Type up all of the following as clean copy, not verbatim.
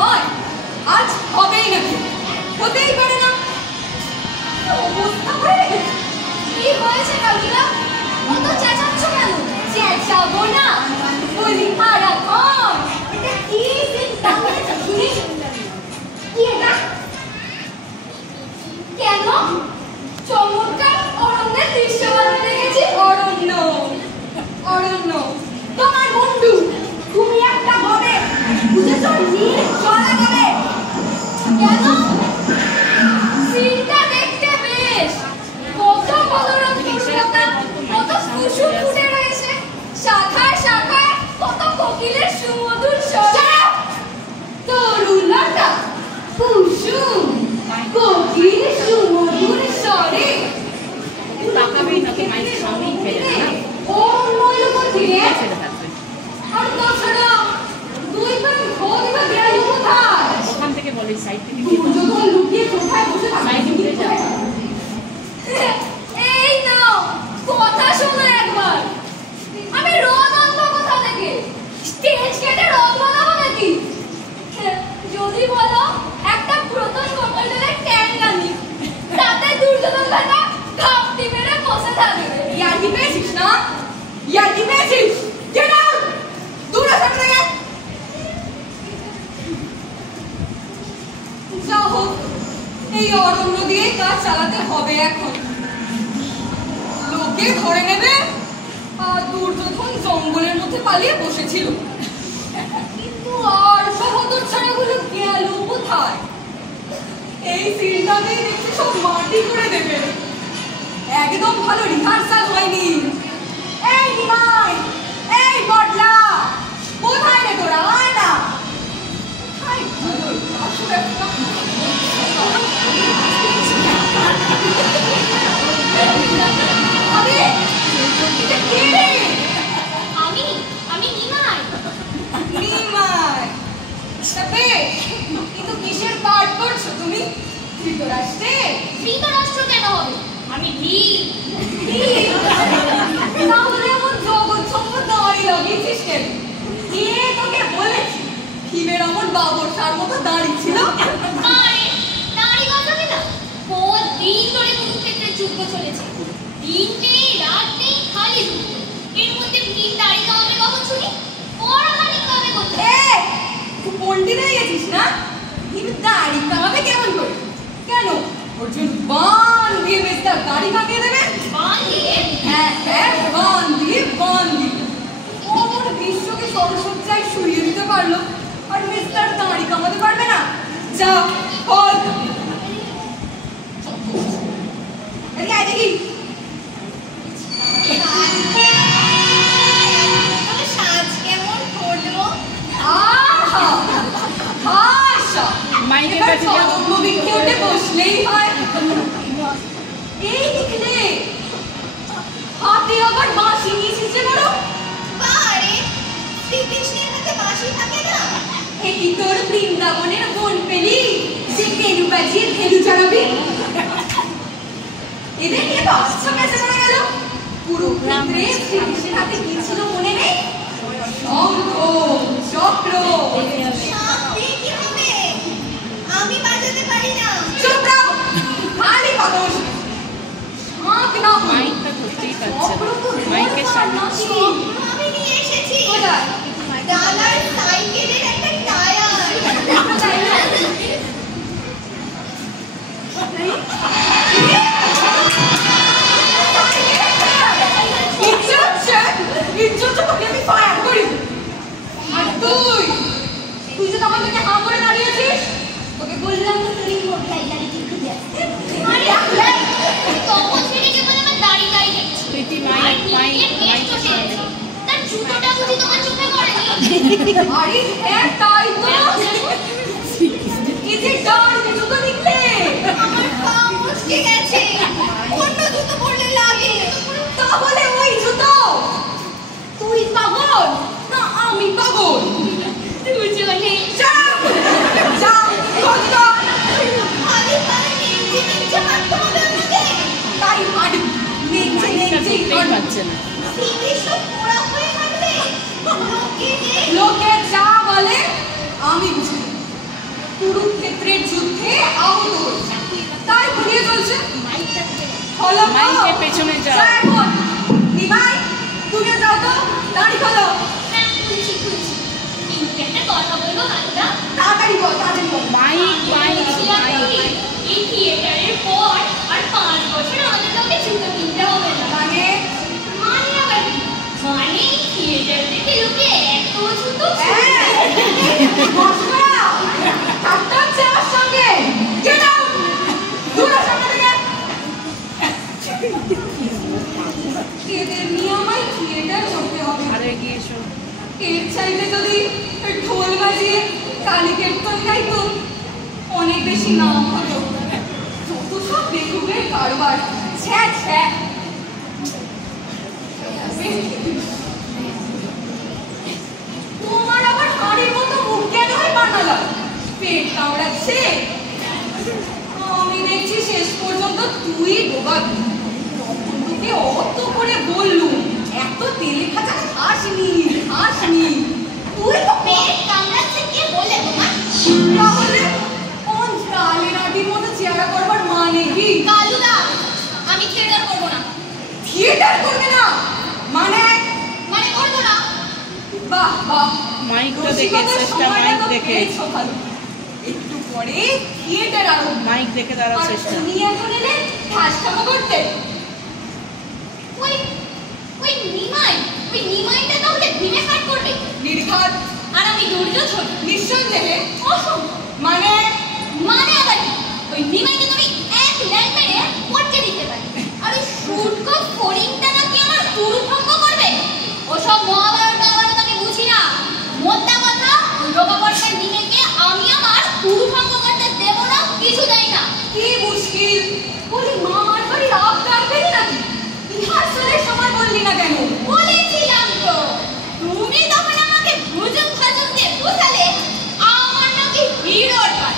হয় আজ হবেই নাকি? হতেই পারে না। অবস্থা করে রেখেছে। কি হয়েছে কাকিরা? অত চেঁচাচ্ছ কেন? চেঁচাবো না, বলি মারাথন। এটা কি চিন্তা হয়েছে শুনি? কি এটা? কেন? চমৎকার অরণ্যের দৃশ্য বানাতে গেছি। অরণ্য অরণ্য তোমার বন্ধু, তুমি একটা হবে, বুঝেছ? চলা যাবে কেন? সিনটা দেখতে বেশ। কত মনোরম তরুলতা, কত কুসুম ফুটে রয়েছে। শাখায় শাখায় কত কোকিলের সুমধুর স্বর। তরুলতা, কুসুম, কোকিল সুমধুর স্বরে। তাকাবেই না তো মাইকের সামনেই ফেলে না। অরণ্য কোথায়? আর তাছাড়া দুই প্রাণ ঘর বা গেল কোথায়? ওখান থেকে বলে সাইড থেকে দুর্যোধন লুকিয়ে কোথায় বসে থাকে? সাইডে উঠে যায়। এই নাও, কথা শোনো একবার। আমি রোদ আনবো কোথা থেকে? স্টেজ কেটে রোদ বানাবো নাকি? যদি বলো একটা প্রথম কপালের ট্যাঙ্ক আনি, তাতে দুর্যোধন দাদা ঘাপটি মেরে বসে থাকবে। ইয়ার্কি পেয়েছিস না? ইয়ার্কি পেয়েছিস? Get out! দূরে সরে গেল। যা হোক, এই অরণ্য দিয়ে কাজ চালাতে হবে এখন। লোকে ধরে নেবে আর দুর্যোধন জঙ্গলের মধ্যে পালিয়ে বসেছিল। কিন্তু আর সহদর ছাড়াগুলো গেল কোথায়? এই সিনটাতেই দেখছি সব মাটি করে দেবে। একদম ভালো রিহার্সাল হয়নি। এই নিমাই, এই বদলা, কোথায় রে তোরা? আয় না। আয় ভালো, আসলে আরে এটা কে রে? আমি নিমাই। নিমাই, তবে কিন্তু কিসের পাঠ করছো তুমি? ধৃতরাষ্ট্রে? ধৃতরাষ্ট্র কেন হবে? আমি ভীম। তাহলে এমন জগৎ সম্পদ দাঁড়ি লাগিয়েছিস কেন? কে তোকে বলেছি ভীমের অমন বাবরসার মতো দাঁড়ি ছিল? আরে নারী গজাবে না। বহুত দিন ধরে কুরুক্ষেত্রের যুদ্ধ চলেছে। দিন নেই রাত নেই, খালি যুদ্ধ। এর মধ্যে ভীম দাড়ি কামাবে কখন শুনি? পরামানিক কামাবে কোথায়? তুই পণ্ডিত হয়ে গেছিস না? ভীম দাড়ি কামাবে কেমন করে? কেন অর্জুন বান দিয়ে মেজদার দাড়ি কামিয়ে দেবে? বান দিয়ে? হ্যাঁ হ্যাঁ, বান দিয়ে। অমর বিশ্বকে সরসজ্জায় শুইয়ে দিতে পারলো আর মেজদার দাড়ি কামাতে পারবে না? যা বল। এদিকে আয় দেখি। তবে সাজ কেমন করলো? আহা ভাষা, মাইকের এবার কাছে যাও। জন্মবিজ্ঞে উঠে বসলেই হয়। এই দেখলে হাতে আবার বাঁশি নিয়ে এসেছে বড়। বারে শ্রীকৃষ্ণের হাতে বাঁশি থাকে না? এ কি তোর বৃন্দাবনের বোন পেলি যে বেনু বাজিয়ে ধেনু চালাবি? এদের নিয়ে তো আশ্চর্য চলে গেল। কুরুক্ষেত্রে শ্রীকৃষ্ণের হাতে কি ছিল মনে নেই? শঙ্খ, চক্র। সাপ দিয়ে কি হবে? আমি বাজাতে পারি না। চুপ রাও, খালি কথা বলছিস। শাঁখ না হলে মাইকটা ধরতেই পারছে চক্র তো না। মাইকের সামনে নাকি? আমি নিয়ে এসেছি। কোথায়? ডালার সাইকেলের একটা টায়ার। ইজ্জত তোকে আমি ফায়ার করি। আর তুই যে তখন থেকে হাঁ করে দাঁড়িয়েছিস, তোকে বললাম তো তুই মোটাই গাড়ি ঠিক আছে। তখন থেকে কেবল আমার দাড়ি দেখছি। প্রীতি আর মাইক নিজের কেশ চটে আছে। তার জুতোটা বুঝি তোমার চোখে পড়েনি? আরে হ্যাঁ তাই তো। কি যে ডাল জুতো দেখলে? আমার পা মুচকে গেছে। অন্য জুতো পরলে লাগে। তাহলে ওই জুতো। তুই পাগল না আমি পাগল? দুজনে যা যা কত খালি পায়ে নিচে নিচে হাঁটতে হবে আমাকে। তাই হাঁটবি, নেচে মাইকটা নেচেই ধরতেই হাঁটবি। পারছে না। শ্রীকৃষ্ণ পোড়া হয়ে হাঁটবে। লোকে যে লোকে যা বলে আমি বুঝি। দিকে চলছে? হলো মাইকের পেছনে যাও। এখন নিমাই তুমি যাও তো, দাঁড়ি খোলো। একটা কথা বলবো কাকুরা, তাড়াতাড়ি বল, তাড়াতাড়ি বল। Mic mic mic. এই থিয়েটারের পর আর 5 বছর আমাদের কাউকে জুতো কিনতে হবে না। মানে মানে আবার কি? মানে এই থিয়েটার থেকে লোকে এত জুতো মশকরা ঠাট্টা হচ্ছে আমার সঙ্গে। গেট আউট, দূর হ সামনে থেকে। এদের নিয়ে আমায় থিয়েটার করতে হবে। আরে গিয়ে এসো। এর চাইতে যদি ঢোল বাজিয়ে কালী কীর্তন গাইতো অনেক বেশি নাম হতো। যত সব বেকুবের কারবার, ছ্যা ছ্যা। তোমার আবার হাড়ির মতো মুখ কেন হয় বানালা? পেট কামড়াচ্ছে। আমি দেখছি শেষ পর্যন্ত তুই ডোবাবি। তখন তোকে অত করে বললুম, এত তেলে ভাজা খাসনি খাসনি। তুই তো পেট কামড়াচ্ছে কে বলে তোমার? তাহলে কোন চালের আটির মতো চেহারা করবার মানে কি? কালুদা, আমি থিয়েটার করবো না। থিয়েটার করবে না মানে? মানে করবো না। বাহ বাহ, মাইকটা দেখে, চেষ্টা মাইক দেখে। পেয়েছো ভালো। একটু পরে থিয়েটার আরম্ভ। মাইক দেখে দাঁড়াও, আর চেষ্টা। তুমি এখন এলে ঠাসঠামো করতে। ওই ওই নিমাইটা তাহলে ভীমে হাট করবে। নির্ঘাত, আর আমি দুর্যোধন। নিঃসন্দেহে। অসম্ভব। মানে মানে আবার কি? ওই নিমাইকে তুমি এক ল্যান্ড মেরে পটকে দিতে পারি। আর ওই শুটকো ফড়িংটা নাকি আমার পুরুভঙ্গ করবে। ওসব মহাভারত আমি বুঝি না। মোদ্দা কথা, ওই রোগাবর্ষের নিমেকে আমি আমার পুরুভঙ্গ করতে দেবো না, কিছু দেই না। কি মুশকিল, বলি মা আমার বাড়ির আবদার পেলি নাকি? রিহার্সালের সময় বললি না কেন? বলেছিলাম তো, তুমি তখন আমাকে ভুজুক ভাজুক দিয়ে বোঝালে আমার নাকি হিরোর পাশ।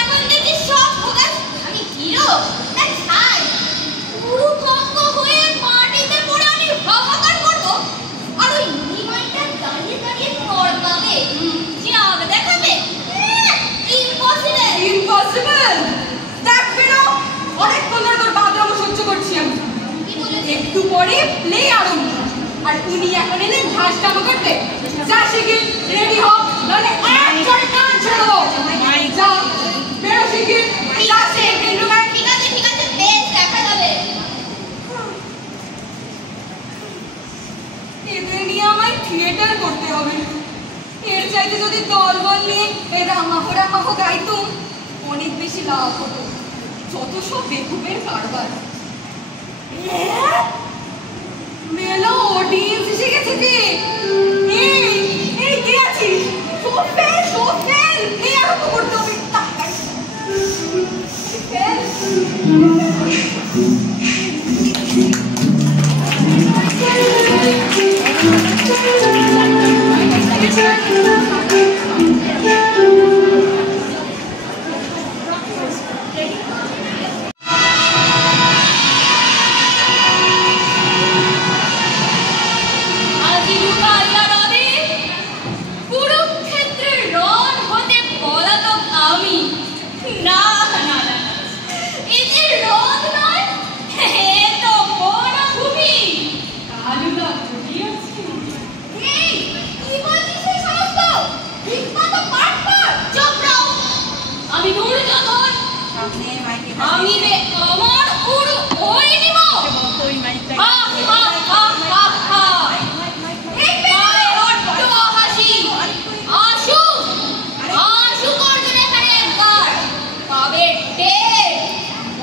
এখন দেখি সব ফোকাস আমি হিরো না ছাই। পুরো ভঙ্গ হয়ে মাটিতে পড়ে আমি হাহাকার করবো। আর ওই নিমাইটা দাঁড়িয়ে দাঁড়িয়ে তড়পাবে, জাগ দেখাবে। ইম্পসিবল। ইম্পসিবল। দেখ বেরো, অনেকক্ষণ ধরে তোর বাদরামো সহ্য করছি আমি। কি বলেছে? একটু পরে প্লে আরম্ভ। আর উনি এখন এলেন ঠাসঠামো করতে। যা শিখির, রেডি হ, নাহলে এক চড়ে কান ছেড়ে দেবো। যা, বেরো শিখির। যা শিখির, রুমাই। ঠিক আছে বেশ দেখা যাবে। এদের নিয়ে আমায় থিয়েটার করতে হবে। এর চাইতে যদি দল বল নিয়ে রামাহ গাইতুম অনেক বেশি লাভ হতো। যত সব বেকুবের কারবার। মেলা অডিয়েন্স এসে গেছে যে। এই কে আছিস? সোফেল এই আরম্ভ করতে হবে। তাড়াতাড়ি। আজি লুকাইয়া রবে কুরুক্ষেত্রের রণ হতে পলাতক আমি। না না না, এই যে রণ নয়, এ তো বনভূমি। কালুদা ঘটিয়াছে। এই, কি বলছিস এই সমস্ত? ঠিকমতো পাঠ কর। চুপ রও। আমি দুর্যোধন। আমি রে আমার উড়ু ওই নিব। ওই মাইকটা হা হা হা হা হা। এই পায়ে অট্ট হাসি। আসুক অর্জুন এখানে একবার। পাবে টের।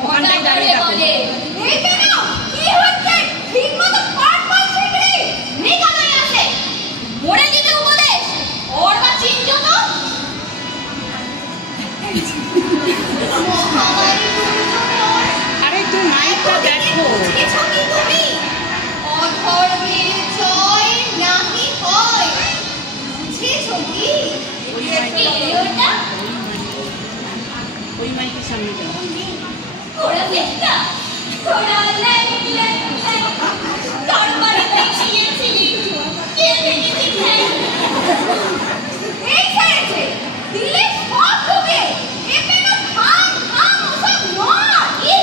ওখানটায় দাঁড়িয়ে থাকো। বলে, এই কেন? কি হচ্ছে? ঠিকমতো পাঠ পাঠ শিখলি? নিকাল হয়ে আছে। মরে দিতে উপদেশ। ওর বা চিনছো তো? আরে তুই মাইকটা দেখো। বুঝেছো কি তুমি? অধর্মের জয় নাহি হয়। বুঝেছো কি? ওই কে ওটা? ওই মাইকের সামনে যাও। ওরা দেখতা? ওরা ল্যাংলে। তরবারি দেখিয়েছিলি। কে দেখেছি ঠ্যাং? এই ছেড়েছে। দিলে সব ঢোকে। এ কেন থাম থাম ওসব নয়।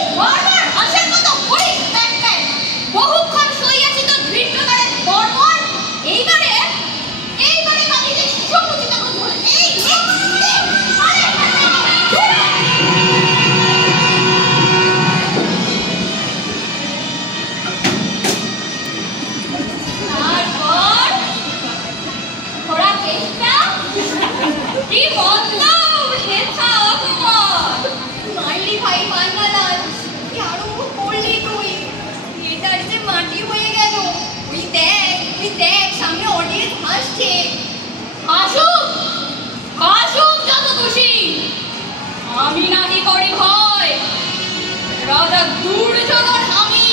রাজা দুর্যোধন আমি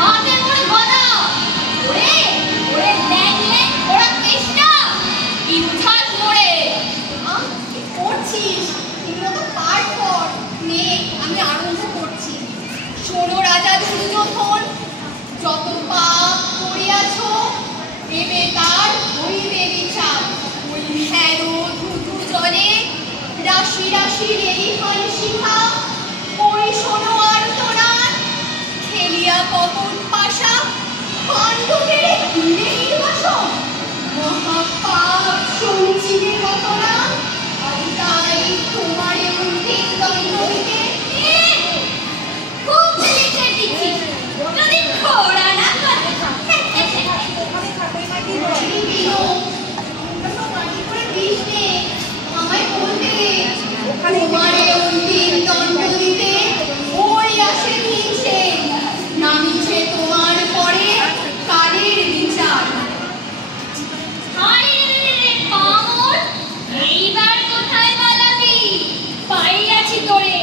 হাতে মোড় গদা ওরে ওরে ল্যাংলে ওরা চেষ্টা কি বুঝাস মোড়ে কি করছিস? এগুলো তো পার কর। নে, আমি আরম্ভ করছি। শোনো রাজা দুর্যোধন, যত পাপ করিয়াছ এবে তার হইবে বিচার। ওই হেরো ধুধু জলে রাশি রাশি এই হয় শিখা। ওই শোনো আর্তনাদ খেলিয়া কপট পাশা পাণ্ডবের ঘিরে নির্বাসন। মহাপাপ সঞ্চিবে ঘটনা আজ তাই তোমারে অন্তিম দণ্ড হইতে। খুব লিখে দিচ্ছি যদি খোড়া না করে আমায় বলতে তোমারে অন্তিম দণ্ড দিতে ওই আসে হিংসে নামিছে তোমার পরে কালের বিচার। এইবার কোথায় পালাবি? পাইয়াছি তোরে,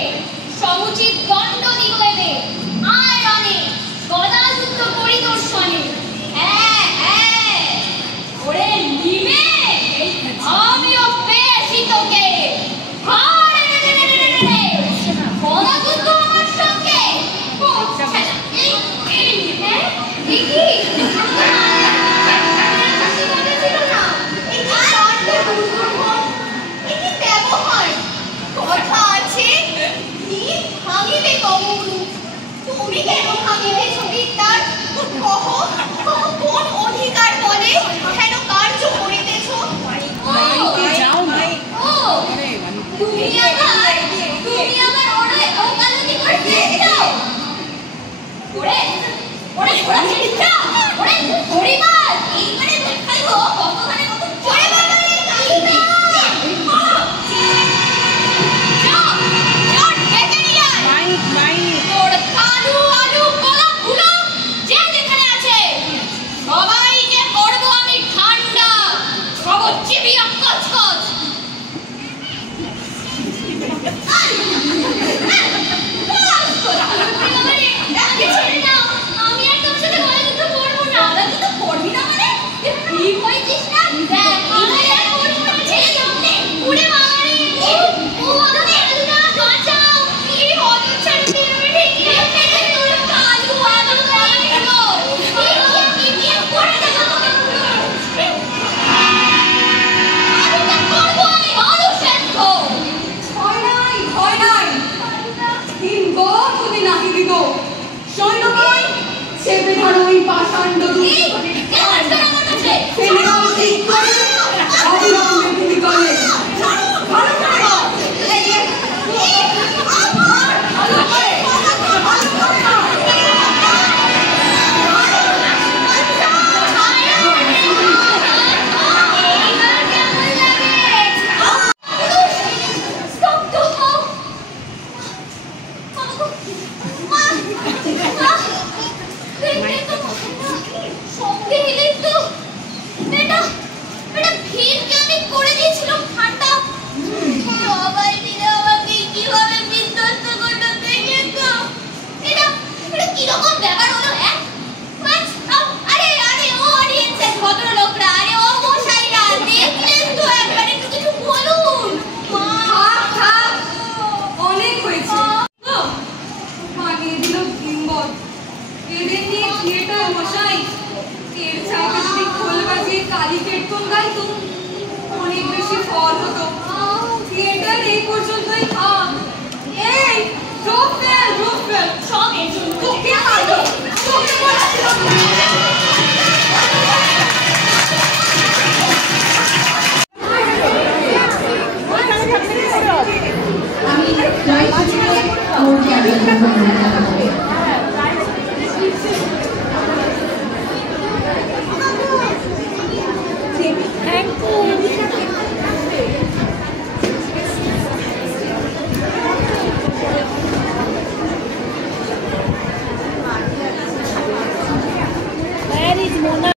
সমুচিত দণ্ড দিব এবে। আয় রণে, গদাযুদ্ধ পরিদর্শনে। হ্যাঁ হ্যাঁ ওরে নিমে আমিও পেয়েছি তোকে। গদাযুদ্ধ আমার সঙ্গে হচ্ছে না। হ্যাঁ দেখি কথা আছে ভাঙিবে কমরু। তুমি কেন ভাঙিবে ছবিটার? কহ কোন অধিকার বলে কেন কার্য করিতেছ? যাও না ও তুমি আমার ওকালতি করে দিয়েছো। ওরে ওরে ওরা চিন্তা ওরে পরিবার এইবারে দেখাইবো কতখানে কত চড়ে বাবা তোর কালু আলু কলা ফুলো যে যেখানে আছে সবাইকে করবো আমি ঠান্ডা সব চিবিয়া কচকচ। আমি আর তোর সাথে গলাযুদ্ধ করবো না। গলাযুদ্ধ করবি না মানে ঠিক হয়েছিস না? দেখ আমি আর করবো না ছেলে সামনে উড়ে মারি। ও আমাকে না বাঁচাও কি হলো ছাড়তে আমি ঠিক আছে তোর কালু আলু মারলো কি করে দেখা তোকে আমি তো করবো আমি আলু সেদ্ধ। ভয় নাই হিমব তুমি নাহি দিব সৈন্যগণ চেপে ধরো ওই পাষাণ্ড অবিলম্বে তুমি করে ভালো করে কিরকম ব্যাপার হলো? আরে আরে ও অডিয়েন্সের ভদ্রলোকরা আরে ও মশাইরা দেখলেন তো একবার একটু কিছু বলুন। থাক অনেক হয়েছে মানিয়ে দিল হিমবদ। এদের নিয়ে থিয়েটার মশাই এর চাইতে যদি খোল বাজিয়ে কালী কীর্তন গাইতো অনেক বেশি ফল হতো। থিয়েটার এই পর্যন্তই থাক। এই ড্রপ ফেল সব এর জন্য তোকে মারলো তোকে বলেছিল আমি